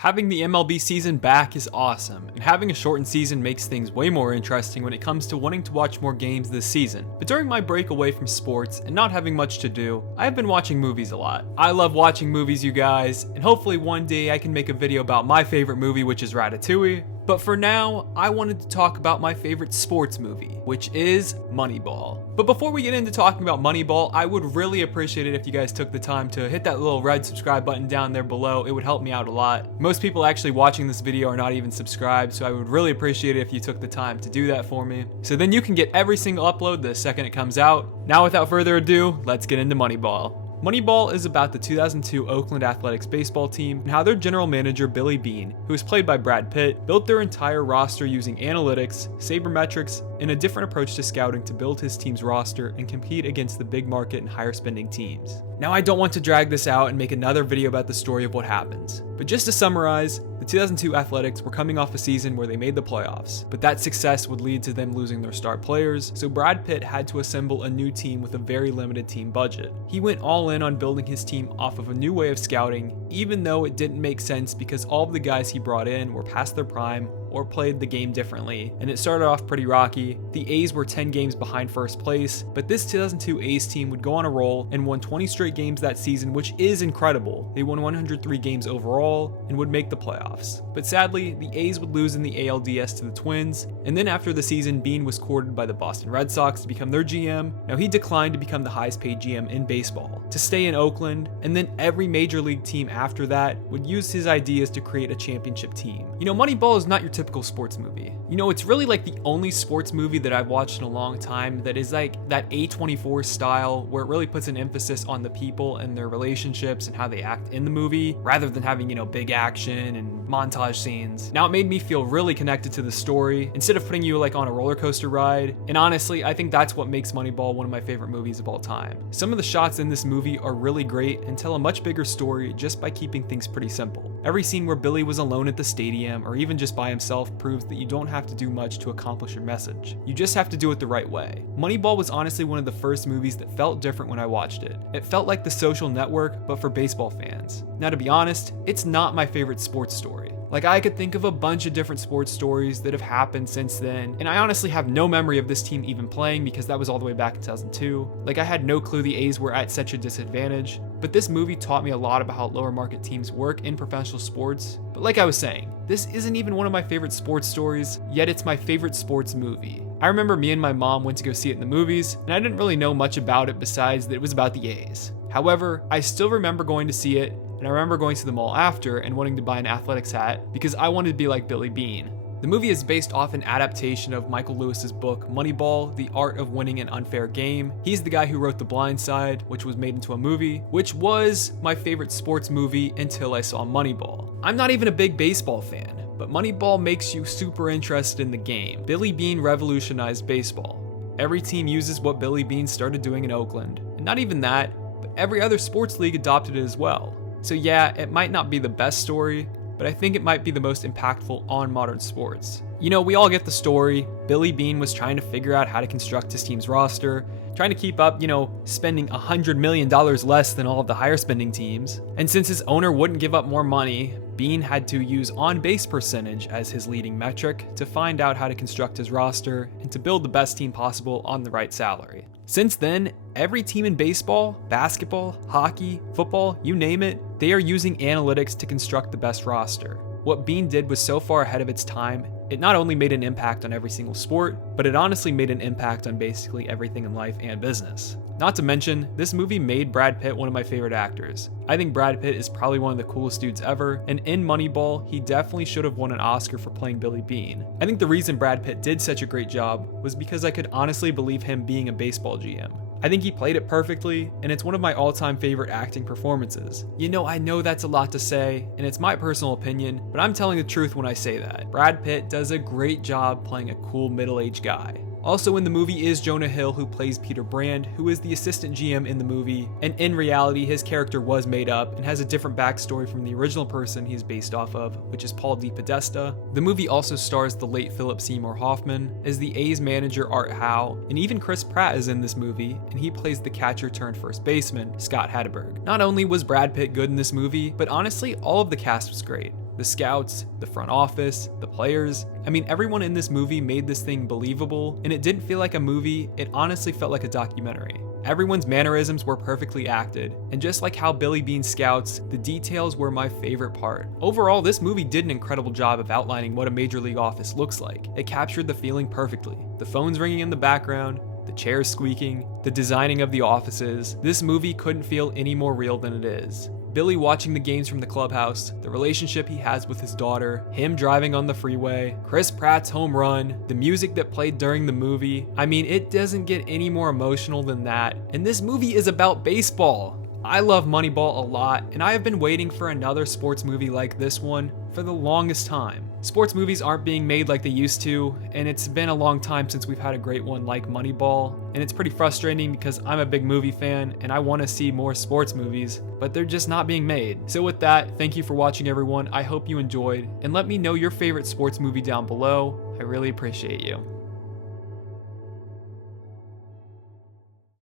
Having the MLB season back is awesome, and having a shortened season makes things way more interesting when it comes to wanting to watch more games this season. But during my break away from sports and not having much to do, I have been watching movies a lot. I love watching movies, you guys, and hopefully one day I can make a video about my favorite movie, which is Ratatouille. But for now, I wanted to talk about my favorite sports movie, which is Moneyball. But before we get into talking about Moneyball, I would really appreciate it if you guys took the time to hit that little red subscribe button down there below. It would help me out a lot. Most people actually watching this video are not even subscribed, so I would really appreciate it if you took the time to do that for me. So then you can get every single upload the second it comes out. Now without further ado, let's get into Moneyball. Moneyball is about the 2002 Oakland Athletics baseball team and how their general manager Billy Beane, who is played by Brad Pitt, built their entire roster using analytics, sabermetrics, and a different approach to scouting to build his team's roster and compete against the big market and higher spending teams. Now I don't want to drag this out and make another video about the story of what happens, but just to summarize, the 2002 Athletics were coming off a season where they made the playoffs, but that success would lead to them losing their star players, so Brad Pitt had to assemble a new team with a very limited team budget. He went all in on building his team off of a new way of scouting, even though it didn't make sense because all of the guys he brought in were past their prime or played the game differently, and it started off pretty rocky. The A's were 10 games behind first place, but this 2002 A's team would go on a roll and won 20 straight games that season, which is incredible. They won 103 games overall and would make the playoffs. But sadly, the A's would lose in the ALDS to the Twins, and then after the season, Beane was courted by the Boston Red Sox to become their GM. Now he declined to become the highest paid GM in baseball, to stay in Oakland, and then every major league team after that would use his ideas to create a championship team. You know, Moneyball is not your typical sports movie. You know, it's really like the only sports movie that I've watched in a long time that is like that A24 style, where it really puts an emphasis on the people and their relationships and how they act in the movie, rather than having, you know, big action and montage scenes. Now it made me feel really connected to the story instead of putting you like on a roller coaster ride. And honestly, I think that's what makes Moneyball one of my favorite movies of all time. Some of the shots in this movie are really great and tell a much bigger story just by keeping things pretty simple. Every scene where Billy was alone at the stadium or even just by himself proves that you don't have to do much to accomplish your message. You just have to do it the right way. Moneyball was honestly one of the first movies that felt different when I watched it. It felt like The Social Network, but for baseball fans. Now to be honest, it's not my favorite sports story. Like, I could think of a bunch of different sports stories that have happened since then, and I honestly have no memory of this team even playing because that was all the way back in 2002. Like, I had no clue the A's were at such a disadvantage, but this movie taught me a lot about how lower market teams work in professional sports. But like I was saying, this isn't even one of my favorite sports stories, yet it's my favorite sports movie. I remember me and my mom went to go see it in the movies, and I didn't really know much about it besides that it was about the A's. However, I still remember going to see it, and I remember going to the mall after and wanting to buy an athletics hat because I wanted to be like Billy Beane. The movie is based off an adaptation of Michael Lewis's book Moneyball, The Art of Winning an Unfair Game. He's the guy who wrote The Blind Side, which was made into a movie, which was my favorite sports movie until I saw Moneyball. I'm not even a big baseball fan, but Moneyball makes you super interested in the game. Billy Beane revolutionized baseball. Every team uses what Billy Beane started doing in Oakland, and not even that, but every other sports league adopted it as well. So yeah, it might not be the best story, but I think it might be the most impactful on modern sports. You know, we all get the story. Billy Beane was trying to figure out how to construct his team's roster, trying to keep up, spending $100 million less than all of the higher spending teams. And since his owner wouldn't give up more money, Beane had to use on-base percentage as his leading metric to find out how to construct his roster and to build the best team possible on the right salary. Since then, every team in baseball, basketball, hockey, football, you name it, they are using analytics to construct the best roster. What Beane did was so far ahead of its time, it not only made an impact on every single sport, but it honestly made an impact on basically everything in life and business. Not to mention, this movie made Brad Pitt one of my favorite actors. I think Brad Pitt is probably one of the coolest dudes ever, and in Moneyball, he definitely should have won an Oscar for playing Billy Beane. I think the reason Brad Pitt did such a great job was because I could honestly believe him being a baseball GM. I think he played it perfectly, and it's one of my all-time favorite acting performances. You know, I know that's a lot to say, and it's my personal opinion, but I'm telling the truth when I say that. Brad Pitt does a great job playing a cool middle-aged guy. Also in the movie is Jonah Hill, who plays Peter Brand, who is the assistant GM in the movie, and in reality his character was made up and has a different backstory from the original person he's based off of, which is Paul DePodesta. The movie also stars the late Philip Seymour Hoffman as the A's manager Art Howe, and even Chris Pratt is in this movie, and he plays the catcher turned first baseman, Scott Hatteberg. Not only was Brad Pitt good in this movie, but honestly all of the cast was great. The scouts, the front office, the players. I mean, everyone in this movie made this thing believable, and it didn't feel like a movie, it honestly felt like a documentary. Everyone's mannerisms were perfectly acted, and just like how Billy Bean scouts, the details were my favorite part. Overall, this movie did an incredible job of outlining what a major league office looks like. It captured the feeling perfectly. The phones ringing in the background, the chairs squeaking, the designing of the offices. This movie couldn't feel any more real than it is. Billy watching the games from the clubhouse, the relationship he has with his daughter, him driving on the freeway, Chris Pratt's home run, the music that played during the movie. I mean, it doesn't get any more emotional than that. And this movie is about baseball. I love Moneyball a lot, and I have been waiting for another sports movie like this one for the longest time. Sports movies aren't being made like they used to, and it's been a long time since we've had a great one like Moneyball, and it's pretty frustrating because I'm a big movie fan and I want to see more sports movies, but they're just not being made. So with that, thank you for watching everyone. I hope you enjoyed, and let me know your favorite sports movie down below. I really appreciate you.